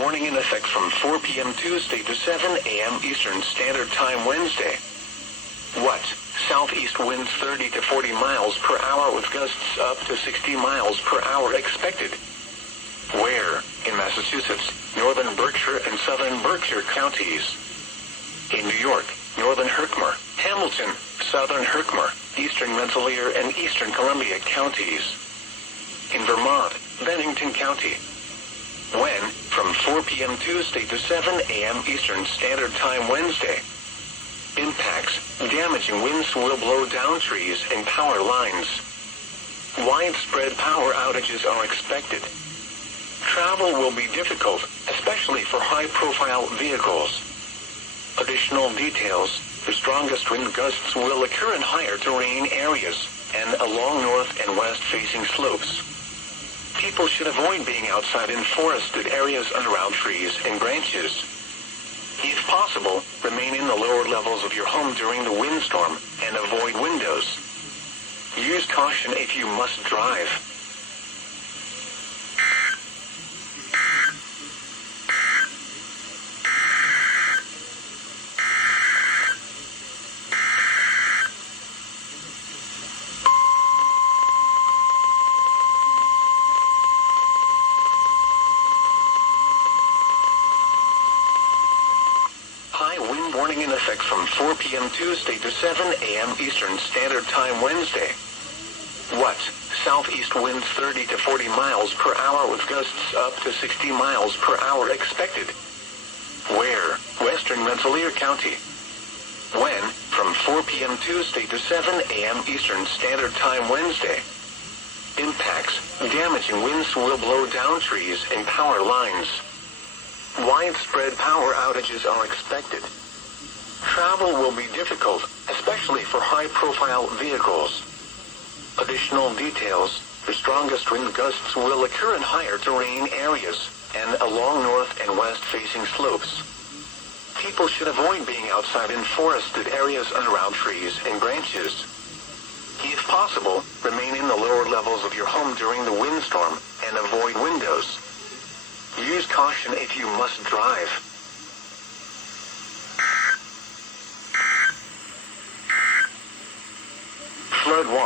warning in effect from 4 p.m. Tuesday to 7 a.m. Eastern Standard Time Wednesday. What? Southeast winds 30 to 40 miles per hour with gusts up to 60 miles per hour expected. Where? In Massachusetts, northern Berkshire and southern Berkshire counties. In New York, northern Herkimer, Hamilton, southern Herkimer, eastern Rensselaer and eastern Columbia counties. In Vermont, Bennington County. When? From 4 p.m. Tuesday to 7 a.m. Eastern Standard Time Wednesday. Impacts: damaging winds will blow down trees and power lines. Widespread power outages are expected. Travel will be difficult, especially for high-profile vehicles. Additional details: the strongest wind gusts will occur in higher terrain areas and along north and west-facing slopes. People should avoid being outside in forested areas and around trees and branches. If possible, remain in the lower levels of your home during the windstorm and avoid windows. Use caution if you must drive. Wind warning in effect from 4 p.m. Tuesday to 7 a.m. Eastern Standard Time Wednesday. What? Southeast winds 30 to 40 miles per hour with gusts up to 60 miles per hour expected. Where? Western Rensselaer County. When? From 4 p.m. Tuesday to 7 a.m. Eastern Standard Time Wednesday. Impacts: damaging winds will blow down trees and power lines. Widespread power outages are expected. Travel will be difficult, especially for high-profile vehicles. Additional details: the strongest wind gusts will occur in higher terrain areas and along north and west-facing slopes. People should avoid being outside in forested areas and around trees and branches. If possible, remain in the lower levels of your home during the windstorm and avoid windows. Use caution if you must drive. Flood watch.